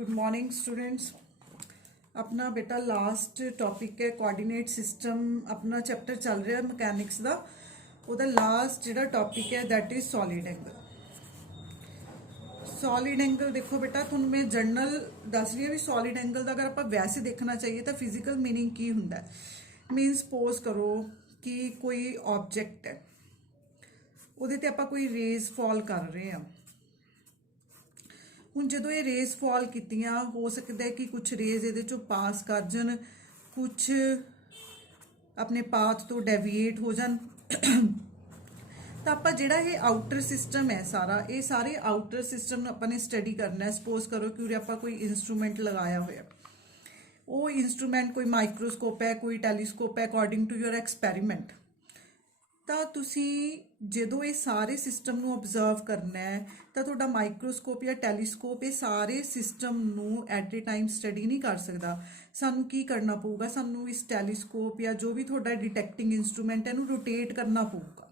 Good morning students. अपना बेटा last topic है कोऑर्डिनेट सिस्टम। अपना चैप्टर चल रहा है मैकेनिक्स का। ਉਹਦਾ लास्ट ਜਿਹੜਾ टॉपिक है that is solid angle. Solid angle देखो बेटा ਤੁਹਾਨੂੰ मैं जर्नल दस रही है भी सॉलिड एंगल का अगर आप वैसे देखना चाहिए तो फिजिकल मीनिंग की ਹੁੰਦਾ मीन सपोज करो कि कोई ऑब्जेक्ट है ਉਹਦੇ ਤੇ ਆਪਾਂ कोई रेज फॉल कर रहे हैं। ਹੁਣ ਜਦੋਂ ਇਹ ਰੇਜ਼ ਫਾਲ ਕੀਤੀਆਂ ਹੋ ਸਕਦਾ ਹੈ ਕਿ ਕੁਝ ਰੇਜ਼ ਇਹਦੇ ਚੋਂ ਪਾਸ ਕਰ ਜਾਣ, ਕੁਝ ਆਪਣੇ ਪਾਥ ਤੋਂ ਡੈਵੀਏਟ ਹੋ ਜਾਣ। ਤਾਂ ਆਪਾਂ ਜਿਹੜਾ ਇਹ ਆਊਟਰ ਸਿਸਟਮ ਹੈ ਸਾਰਾ ਇਹ ਸਾਰੇ ਆਊਟਰ ਸਿਸਟਮ ਨੂੰ ਆਪਾਂ ਨੇ ਸਟੱਡੀ ਕਰਨਾ ਹੈ। ਸਪੋਜ਼ ਕਰੋ ਕਿ ਉਰੇ ਆਪਾਂ ਕੋਈ ਇਨਸਟਰੂਮੈਂਟ ਲਗਾਇਆ ਹੋਇਆ, ਉਹ ਇਨਸਟਰੂਮੈਂਟ ਕੋਈ ਮਾਈਕਰੋਸਕੋਪ ਹੈ, ਕੋਈ ਟੈਲੀਸਕੋਪ ਹੈ, ਅਕੋਰਡਿੰਗ ਟੂ ਯੂਰ ਐਕਸਪੈਰੀਮੈਂਟ। ਤਾਂ ਤੁਸੀਂ ਜਦੋਂ ਇਹ ਸਾਰੇ ਸਿਸਟਮ ਨੂੰ ਆਬਜ਼ਰਵ ਕਰਨਾ ਹੈ ਤਾਂ ਤੁਹਾਡਾ ਮਾਈਕਰੋਸਕੋਪ ਜਾਂ ਟੈਲੀਸਕੋਪ ਇਹ ਸਾਰੇ ਸਿਸਟਮ ਨੂੰ ਐਟ ਏ ਟਾਈਮ ਸਟੱਡੀ ਨਹੀਂ ਕਰ ਸਕਦਾ। ਸਾਨੂੰ ਕੀ ਕਰਨਾ ਪਊਗਾ, ਸਾਨੂੰ ਇਸ ਟੈਲੀਸਕੋਪ ਜਾਂ ਜੋ ਵੀ ਤੁਹਾਡਾ ਡਿਟੈਕਟਿੰਗ ਇੰਸਟਰੂਮੈਂਟ ਹੈ ਇਹਨੂੰ ਰੋਟੇਟ ਕਰਨਾ ਪਊਗਾ।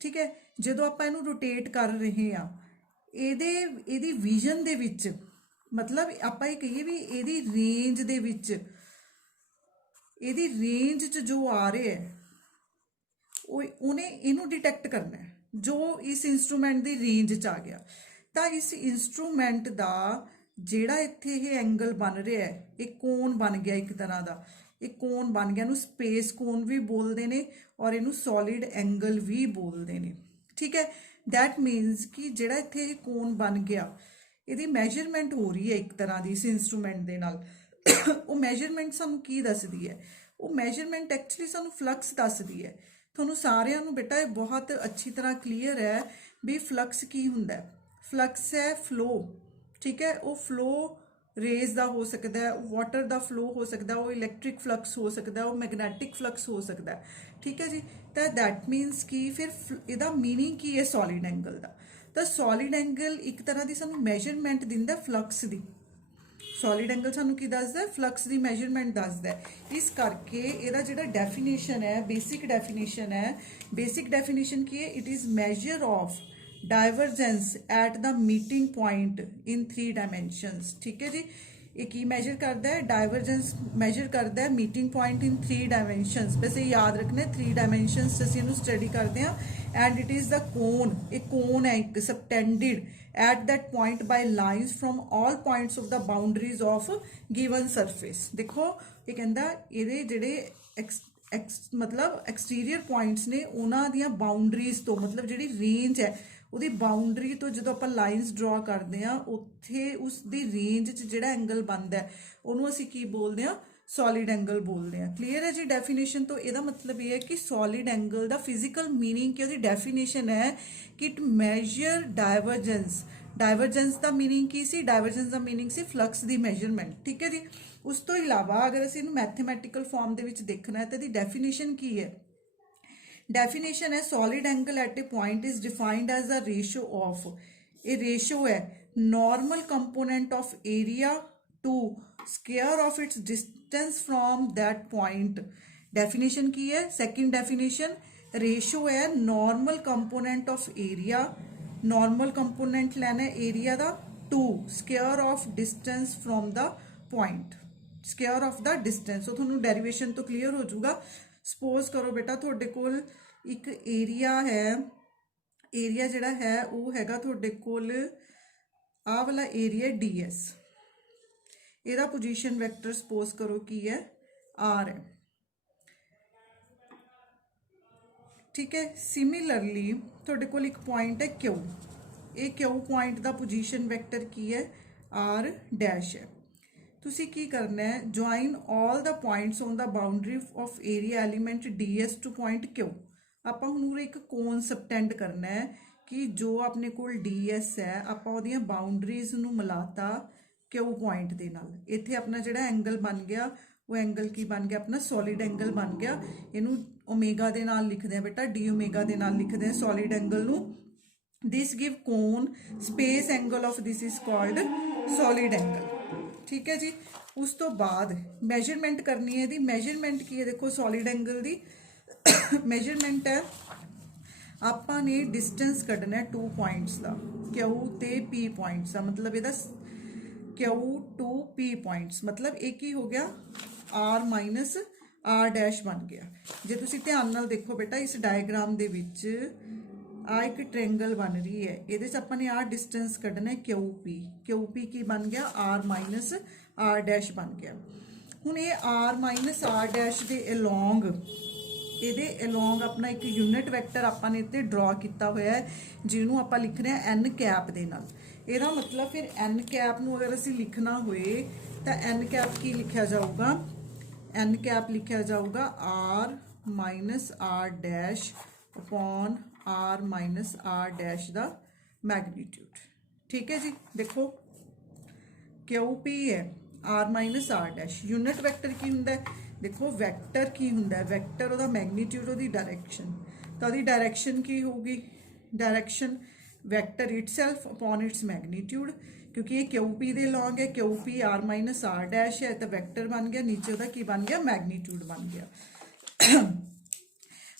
ਠੀਕ ਹੈ, ਜਦੋਂ ਆਪਾਂ ਇਹਨੂੰ ਰੋਟੇਟ ਕਰ ਰਹੇ ਹਾਂ ਇਹਦੀ ਵਿਜ਼ਨ ਦੇ ਵਿੱਚ, ਮਤਲਬ ਆਪਾਂ ਇਹ ਕਹੀਏ ਵੀ ਇਹਦੀ ਰੇਂਜ ਦੇ ਵਿੱਚ, ਇਹਦੀ ਰੇਂਜ 'ਚ ਜੋ ਆ ਰਿਹਾ ਹੈ ਉਹਨੇ ਇਹਨੂੰ ਡਿਟੈਕਟ ਕਰਨਾ ਹੈ ਜੋ ਇਸ ਇੰਸਟਰੂਮੈਂਟ ਦੀ ਰੇਂਜ 'ਚ ਆ ਗਿਆ। ਤਾਂ ਇਸ ਇੰਸਟਰੂਮੈਂਟ ਦਾ ਜਿਹੜਾ ਇੱਥੇ ਇਹ ਐਂਗਲ ਬਣ ਰਿਹਾ ਹੈ, ਇਹ ਕੋਨ ਬਣ ਗਿਆ ਇੱਕ ਤਰ੍ਹਾਂ ਦਾ, ਇਹ ਕੋਨ ਬਣ ਗਿਆ, ਇਹਨੂੰ ਸਪੇਸ ਕੋਨ ਵੀ ਬੋਲਦੇ ਨੇ ਔਰ ਇਹਨੂੰ ਸੋਲਿਡ ਐਂਗਲ ਵੀ ਬੋਲਦੇ ਨੇ। ਠੀਕ ਹੈ, ਦੈਟ ਮੀਨਸ ਕਿ ਜਿਹੜਾ ਇੱਥੇ ਇਹ ਕੋਨ ਬਣ ਗਿਆ ਇਹਦੀ ਮੈਜਰਮੈਂਟ ਹੋ ਰਹੀ ਹੈ ਇੱਕ ਤਰ੍ਹਾਂ ਦੀ ਇਸ ਇੰਸਟਰੂਮੈਂਟ ਦੇ ਨਾਲ। ਉਹ ਮੈਜਰਮੈਂਟ ਸਾਨੂੰ ਕੀ ਦੱਸਦੀ ਹੈ? ਉਹ ਮੈਜਰਮੈਂਟ ਐਕਚੁਅਲੀ ਸਾਨੂੰ ਫਲਕਸ ਦੱਸਦੀ ਹੈ। ਤੁਹਾਨੂੰ ਸਾਰਿਆਂ ਨੂੰ ਬੇਟਾ ਇਹ ਬਹੁਤ ਅੱਛੀ ਤਰ੍ਹਾਂ ਕਲੀਅਰ ਹੈ ਵੀ ਫਲਕਸ ਕੀ ਹੁੰਦਾ ਹੈ। ਫਲਕਸ ਹੈ ਫਲੋ। ਠੀਕ ਹੈ, ਉਹ ਫਲੋ ਰੇਜ਼ ਦਾ ਹੋ ਸਕਦਾ ਹੈ, ਉਹ ਵਾਟਰ ਦਾ ਫਲੋ ਹੋ ਸਕਦਾ, ਉਹ ਇਲੈਕਟ੍ਰਿਕ ਫਲਕਸ ਹੋ ਸਕਦਾ, ਉਹ ਮੈਗਨੈਟਿਕ ਫਲਕਸ ਹੋ ਸਕਦਾ। ਠੀਕ ਹੈ ਜੀ, ਤਾਂ ਦੈਟ ਮੀਨਸ ਕਿ ਫਿਰ ਇਹਦਾ ਮੀਨਿੰਗ ਕੀ ਹੈ ਸੋਲਿਡ ਐਂਗਲ ਦਾ? ਤਾਂ ਸੋਲਿਡ ਐਂਗਲ ਇੱਕ ਤਰ੍ਹਾਂ ਦੀ ਸਾਨੂੰ ਮੈਜਰਮੈਂਟ ਦਿੰਦਾ ਫਲਕਸ ਦੀ। सॉलिड एंगल सानू की दसदा है? फ्लक्स की मैजरमेंट दसदा है। इस करके ਇਹਦਾ ਜਿਹੜਾ डेफिनेशन है, बेसिक डेफिनेशन है, बेसिक डेफिनेशन की है? It is measure of divergence at the meeting point in 3 dimensions. ठीक है जी, ये की मेजर करता है? डाइवर्जेंस मेजर करता है मीटिंग पॉइंट इन 3 डायमेंशनस। वैसे याद रखना 3 डायमेंशनस ਅਸੀਂ ਇਹਨੂੰ स्टडी करते हैं। And it is the cone, एक कोन है एक subtended at that point by lines from all points of the boundaries of given surface। देखो ये कहता ये जेडे मतलब एक्सटीरियर पॉइंट्स ने उन्हां दियां बाउंड्रीज तो, मतलब जिहड़ी रेंज है ਉਹਦੀ ਬਾਉਂਡਰੀ ਤੋਂ ਜਦੋਂ ਆਪਾਂ ਲਾਈਨਸ ਡਰਾ ਕਰਦੇ ਆ ਉੱਥੇ ਉਸ ਦੀ ਰੇਂਜ 'ਚ ਜਿਹੜਾ ਐਂਗਲ ਬਣਦਾ ਉਹਨੂੰ ਅਸੀਂ ਕੀ ਬੋਲਦੇ ਆ? ਸੋਲਿਡ ਐਂਗਲ ਬੋਲਦੇ ਆ। ਕਲੀਅਰ ਹੈ ਜੀ ਡੈਫੀਨੇਸ਼ਨ ਤੋਂ? ਇਹਦਾ ਮਤਲਬ ਇਹ ਹੈ ਕਿ ਸੋਲਿਡ ਐਂਗਲ ਦਾ ਫਿਜ਼ੀਕਲ ਮੀਨਿੰਗ ਕੀ, ਉਹਦੀ ਡੈਫੀਨੇਸ਼ਨ ਹੈ ਕਿ ਇਟ ਮੈਜਰ ਡਾਇਵਰਜੈਂਸ। ਡਾਇਵਰਜੈਂਸ ਦਾ ਮੀਨਿੰਗ ਕੀ ਸੀ? ਡਾਇਵਰਜੈਂਸ ਦਾ ਮੀਨਿੰਗ ਸੀ ਫਲਕਸ ਦੀ ਮੈਜਰਮੈਂਟ। ਠੀਕ ਹੈ ਜੀ, ਉਸ ਤੋਂ ਇਲਾਵਾ ਅਗਰ ਅਸੀਂ ਇਹਨੂੰ ਮੈਥਮੈਟੀਕਲ ਫਾਰਮ ਦੇ ਵਿੱਚ ਦੇਖਣਾ ਹੈ ਤਾਂ ਇਹਦੀ ਡੈਫੀਨੇਸ਼ਨ ਕੀ ਹੈ? डेफिनेशन है solid angle at a point is defined as a ratio of, a ratio है normal component of area to square of its distance from that point. Definition की है? सेकंड डेफिनेशन, रेशियो है normal component of area, normal component लेना है area का, to square of distance from the point, square of the distance. तो थोड़ा derivation तो clear हो जाऊगा। सपोज करो बेटा थोड़े कोल एक एरिया है, एरिया जिहड़ा है वो हैगा थोड़े कोल आ वाला एरिया DS, ਇਹਦਾ पोजीशन वैक्टर सपोज करो की है R है। ठीक है, सिमिलरली थोड़े कोल एक पॉइंट है Q, ये Q पॉइंट का पोजीशन वैक्टर की है R डैश है। ਤੁਸੀਂ ਕੀ ਕਰਨਾ ਹੈ? Join all the points on the boundary of area element DS to point Q। ਆਪਾਂ ਹੁਣ ਉਰੇ ਇੱਕ ਕੋਨ ਸਬਟੈਂਡ ਕਰਨਾ ਹੈ ਕਿ ਜੋ ਆਪਣੇ ਕੋਲ DS ਹੈ ਆਪਾਂ ਉਹਦੀਆਂ ਬਾਉਂਡਰੀਜ਼ ਨੂੰ ਮਿਲਾਤਾ Q ਪੁਆਇੰਟ ਦੇ ਨਾਲ। ਇੱਥੇ ਆਪਣਾ ਜਿਹੜਾ ਐਂਗਲ ਬਣ ਗਿਆ ਉਹ ਐਂਗਲ ਕੀ ਬਣ ਗਿਆ? ਆਪਣਾ ਸੋਲਿਡ ਐਂਗਲ ਬਣ ਗਿਆ। ਇਹਨੂੰ ਓਮੇਗਾ ਦੇ ਨਾਲ ਲਿਖਦੇ ਆ ਬੇਟਾ, D ਓਮੇਗਾ ਦੇ ਨਾਲ ਲਿਖਦੇ ਆ ਸੋਲਿਡ ਐਂਗਲ ਨੂੰ। This give cone, space angle of this is called solid angle. ठीक है जी, उस तो बाद मैजरमेंट करनी है। दी मैजरमेंट की है? देखो सॉलिड एंगल दी मैजरमेंट है ਆਪਾਂ ने डिस्टेंस कढ़ना है 2 पॉइंट्स का, Q ते P पॉइंट्स का, मतलब ਇਹਦਾ Q2P पॉइंट्स, मतलब एक ही हो गया R माइनस R डैश बन गया। जे तुसी ध्यान नाल देखो बेटा इस डायग्राम दे विच आ एक ट्रेंगल बन रही है, ये ਆਪਾਂ ने आ डिस्टेंस कढ़ना है QP की बन गया R माइनस R डैश बन गया। हुण ये R माइनस R डैश दे अलोंग ਇਹਦੇ ਅਲੋਂਗ ਆਪਣਾ ਇੱਕ ਯੂਨਿਟ ਵੈਕਟਰ ਆਪਾਂ ਨੇ ਇੱਥੇ ਡਰਾ ਕੀਤਾ ਹੋਇਆ ਹੈ, ਜਿਹਨੂੰ ਆਪਾਂ ਲਿਖ ਰਹੇ ਹਾਂ n ਕੈਪ ਦੇ ਨਾਲ। ਇਹਦਾ ਮਤਲਬ ਫਿਰ n ਕੈਪ ਨੂੰ ਅਗਰ ਅਸੀਂ ਲਿਖਣਾ ਹੋਏ ਤਾਂ n ਕੈਪ ਕੀ ਲਿਖਿਆ ਜਾਊਗਾ, n ਕੈਪ ਲਿਖਿਆ ਜਾਊਗਾ r minus r dash upon r minus r dash ਦਾ ਮੈਗਨੀਟਿਊਡ। ਠੀਕ ਹੈ ਜੀ, ਦੇਖੋ QP है R minus R dash. Unit vector की हुंदा है, देखो वैक्टर की हुंदा है, वैक्टर ਉਹਦਾ मैगनीट्यूड ਉਹਦੀ डायरेक्शन, तो ਉਹਦੀ डायरेक्शन की होगी, direction vector itself upon its magnitude, क्योंकि ये QP ਦੇ लॉन्ग है, QP R minus R dash है तो वैक्टर बन गया, नीचे ਉਹਦਾ ਕੀ बन गया, मैगनीट्यूड बन गया।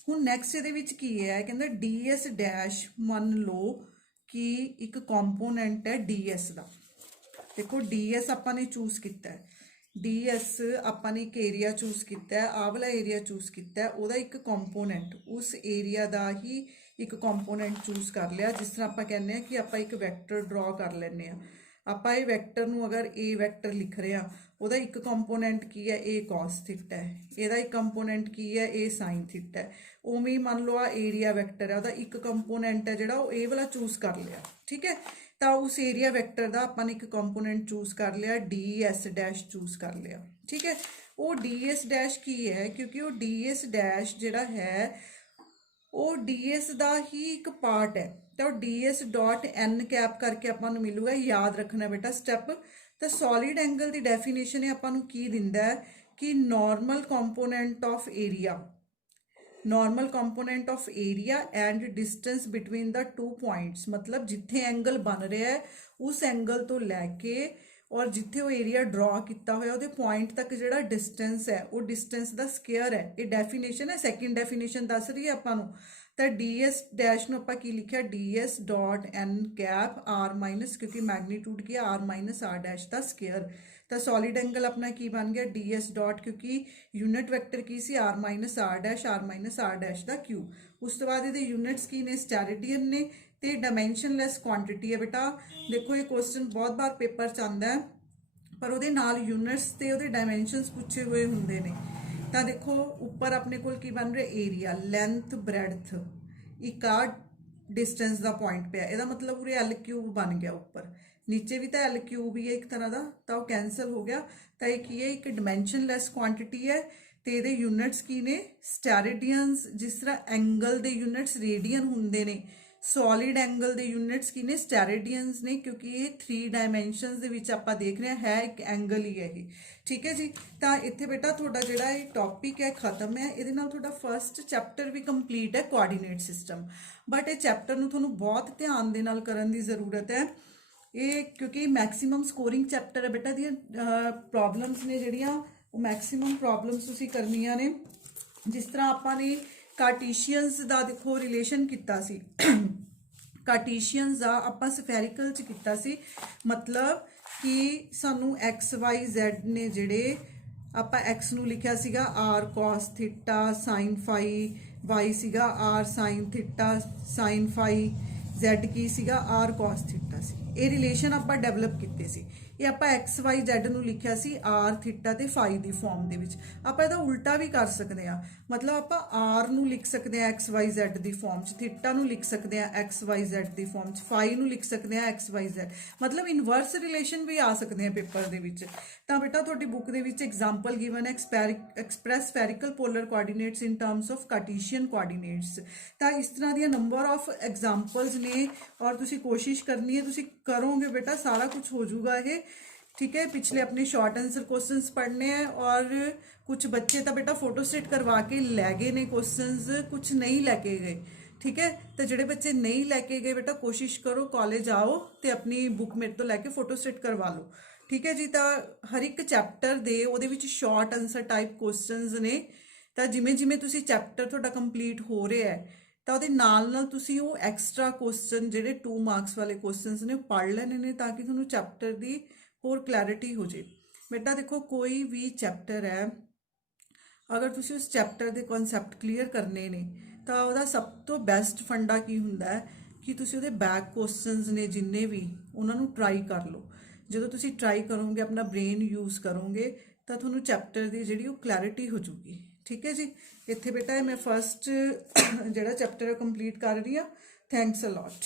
ਹੁਣ ਨੈਕਸਟ ਇਹਦੇ ਵਿੱਚ ਕੀ ਹੈ, ਕਹਿੰਦਾ DS ਡੈਸ਼ ਮੰਨ ਲਓ ਕਿ ਇੱਕ ਕੰਪੋਨੈਂਟ ਹੈ DS ਦਾ। देखो DS ਆਪਾਂ ਨੇ ਚੂਜ਼ ਕੀਤਾ ਹੈ, DS ਆਪਾਂ ਨੇ ਇੱਕ ਏਰੀਆ ਚੂਜ਼ ਕੀਤਾ ਹੈ, ਆਹ ਵਾਲਾ ਏਰੀਆ ਚੂਜ਼ ਕੀਤਾ ਹੈ, ਉਹਦਾ ਇੱਕ ਕੰਪੋਨੈਂਟ ਉਸ ਏਰੀਆ ਦਾ ਹੀ ਇੱਕ ਕੰਪੋਨੈਂਟ ਚੂਜ਼ ਕਰ ਲਿਆ। ਜਿਸ ਤਰ੍ਹਾਂ ਆਪਾਂ ਕਹਿੰਦੇ ਆ ਕਿ ਆਪਾਂ ਇੱਕ ਵੈਕਟਰ ਡਰਾ ਕਰ ਲੈਂਦੇ ਆ, ਆਪਾਂ ਇਹ ਵੈਕਟਰ ਨੂੰ ਅਗਰ A ਵੈਕਟਰ ਲਿਖ ਰਹੇ ਆ, ਉਹਦਾ ਇੱਕ ਕੰਪੋਨੈਂਟ ਕੀ ਹੈ, A cos ਥੀਟਾ ਹੈ, ਇਹਦਾ ਇੱਕ ਕੰਪੋਨੈਂਟ ਕੀ ਹੈ, A sin ਥੀਟਾ ਹੈ। ਉਵੇਂ ਹੀ ਮੰਨ ਲਓ ਆ ਏਰੀਆ ਵੈਕਟਰ ਹੈ, ਉਹਦਾ ਇੱਕ ਕੰਪੋਨੈਂਟ ਹੈ ਜਿਹੜਾ ਉਹ A ਵਾਲਾ ਚੂਜ਼ ਕਰ ਲਿਆ। ਠੀਕ ਹੈ, ਤਾਂ ਉਸ ਏਰੀਆ ਵੈਕਟਰ ਦਾ ਆਪਾਂ ਨੇ ਇੱਕ ਕੰਪੋਨੈਂਟ ਚੂਜ਼ ਕਰ ਲਿਆ, DS ਡੈਸ਼ ਚੂਜ਼ ਕਰ ਲਿਆ। ਠੀਕ ਹੈ, ਉਹ DS ਡੈਸ਼ ਕੀ ਹੈ, ਕਿਉਂਕਿ ਉਹ DS ਡੈਸ਼ ਜਿਹੜਾ ਹੈ ਉਹ DS ਦਾ ਹੀ ਇੱਕ ਪਾਰਟ ਹੈ, ਤਾਂ ਉਹ DS ਡਾਟ n ਕੈਪ ਕਰਕੇ ਆਪਾਂ ਨੂੰ ਮਿਲੂਗਾ। ਯਾਦ ਰੱਖਣਾ ਬੇਟਾ ਸਟੈਪ। ਤਾਂ ਸੋਲਿਡ ਐਂਗਲ ਦੀ ਡੈਫੀਨੇਸ਼ਨ ਇਹ ਆਪਾਂ ਨੂੰ ਕੀ ਦਿੰਦਾ ਹੈ ਕਿ normal component of area, normal component of area and distance between the two points, मतलब जिथे एंगल बन रहा है उस एंगल तो लैके और जिथे वो एरिया ड्रॉ किया होया उहदे पॉइंट तक जिहड़ा डिस्टेंस है वो डिस्टेंस दा स्क्वायर है। ये डेफिनेशन है, सैकेंड डेफिनेशन दस रही है आपां नूं। तो DS डैश नूं आपां की लिखिया, DS dot n cap R minus, क्योंकि मैगनीट्यूड की R माइनस R डैश का स्क्वायर। तो सॉलिड एंगल अपना की बन गया DS डॉट, क्योंकि यूनिट वैक्टर की सी R minus R minus R dash का क्यूब। उस तो बाद ये यूनिट्स की ने स्टैरिडियन ने ते डायमेंशनलैस क्वांटिटी है। बेटा देखो ये क्वेश्चन बहुत बार पेपर च आंदा है, पर उहदे नाल यूनिट्स ते उहदे डायमेंशनस पूछे हुए हुंदे ने। तो देखो उपर अपने कोल की बन रहा एरिया, लेंथ ब्रैडथ, एक आ डिस्टेंस का पॉइंट पे, यदा मतलब उरे L क्यूब बन गया, उपर नीचे भी तो L क्यूब ही है एक तरह का, तो वह कैंसल हो गया। तो एक ये एक डिमेंशनलैस क्वांटिटी है, तो ये यूनिट्स की ने स्टैरिडियंस, जिस तरह एंगल के यूनिट्स रेडियन होंगे ने, सॉलिड एंगल के यूनिट्स की ने स्टैरिडियंस ने, क्योंकि ये 3 डायमेंशनस दे विच आपां देख रहे हैं एक एंगल ही है ये। ठीक है जी, तो इत्थे बेटा थोड़ा जिहड़ा ये टॉपिक है खत्म है, इहदे नाल थोड़ा फर्स्ट चैप्टर भी कंप्लीट है कोआर्डीनेट सिस्टम। बट ये चैप्टर नूं तुहानूं बहुत ध्यान दे नाल करन दी जरूरत है, ये क्योंकि मैक्सीमम स्कोरिंग चैप्टर है बेटा। दी प्रॉब्लम्स ने जिहड़ियां वो मैक्सीमम प्रॉब्लम्स तुसीं करनियां ने। जिस तरह आपां ने कार्टीशियंस दा देखो रिलेशन किता सी, कार्टीशियंस दा आपां स्फेरिकल च किता सी, मतलब कि सानू XYZ ने जिहड़े आपां X नूं लिखिया सीगा R cos theta sin phi, Y सीगा R sin theta sin phi, Z की सीगा R cos थीटा सी। ये रिलेशन आपां डेवलप कीते सी, ये आपां XYZ नूं लिखिया सी R थीटा ते फाई दी फॉर्म दे विच। आपां इहदा उल्टा भी कर सकते हैं, मतलब आपां R नूं लिख सकते हैं XYZ दी फॉर्म च, थीटा नूं लिख सकते हैं XYZ दी फॉर्म च, फाई नूं लिख सकते हैं XYZ, मतलब इनवर्स रिलेशन भी आ सकते हैं पेपर दे विच। तां बेटा तुहाडी बुक दे विच एग्जाम्पल गिवन है express spherical polar coordinates in terms of Cartesian coordinates. तां इस तरह दी नंबर ऑफ एग्जाम्पल्स ने, और तुसीं कोशिश करनी है, तुसीं करोगे बेटा सारा कुछ हो जाऊगा ये। ठीक है, पिछले अपने शॉर्ट आंसर क्वेश्चंस पढ़ने हैं, और कुछ बच्चे तो बेटा फोटोस्टेट करवा के लै गए ने क्वेश्चंस, कुछ नहीं लैके गए। ठीक है, तो जोड़े बच्चे नहीं लैके गए बेटा कोशिश करो कॉलेज आओ तो अपनी बुक मेरे तो लैके फोटोस्टेट करवा लो। ठीक है जी, तो हर एक चैप्टर दे ਉਹਦੇ ਵਿੱਚ शॉर्ट आंसर टाइप क्वेश्चंस ने, तो जिमें जिमें तुसी चैप्टर ਤੁਹਾਡਾ कंप्लीट हो रहा है ਤਾਂ ਉਹਦੇ ਨਾਲ ਤੁਸੀਂ ਉਹ ਐਕਸਟਰਾ ਕੁਐਸਚਨ ਜਿਹੜੇ 2 ਮਾਰਕਸ ਵਾਲੇ ਕੁਐਸਚਨਸ ਨੇ ਪੜ੍ਹ ਲੈਣੇ ਨੇ, ਤਾਂ ਕਿ ਤੁਹਾਨੂੰ ਚੈਪਟਰ ਦੀ ਹੋਰ ਕਲੈਰਿਟੀ ਹੋ ਜੇ। ਬੇਟਾ ਦੇਖੋ ਕੋਈ ਵੀ ਚੈਪਟਰ ਹੈ, ਅਗਰ ਤੁਸੀਂ ਉਸ ਚੈਪਟਰ ਦੇ ਕਨਸੈਪਟ ਕਲੀਅਰ ਕਰਨੇ ਨੇ ਤਾਂ ਉਹਦਾ ਸਭ ਤੋਂ ਬੈਸਟ ਫੰਡਾ ਕੀ ਹੁੰਦਾ ਹੈ ਕਿ ਤੁਸੀਂ ਉਹਦੇ ਬੈਕ ਕੁਐਸਚਨਸ ਨੇ ਜਿੰਨੇ ਵੀ ਉਹਨਾਂ ਨੂੰ ਟਰਾਈ ਕਰ ਲਓ। ਜਦੋਂ ਤੁਸੀਂ ਟਰਾਈ ਕਰੋਗੇ, ਆਪਣਾ ਬ੍ਰੇਨ ਯੂਜ਼ ਕਰੋਗੇ, ਤਾਂ ਤੁਹਾਨੂੰ ਚੈਪਟਰ ਦੀ ਜਿਹੜੀ ਉਹ ਕਲੈਰਿਟੀ ਹੋ ਜੂਗੀ। ਠੀਕ ਹੈ ਜੀ। ਇੱਥੇ ਬੇਟਾ ਮੈਂ ਫਸਟ ਜਿਹੜਾ ਚੈਪਟਰ ਕੰਪਲੀਟ ਕਰ ਰਹੀ ਹਾਂ। Thanks a lot.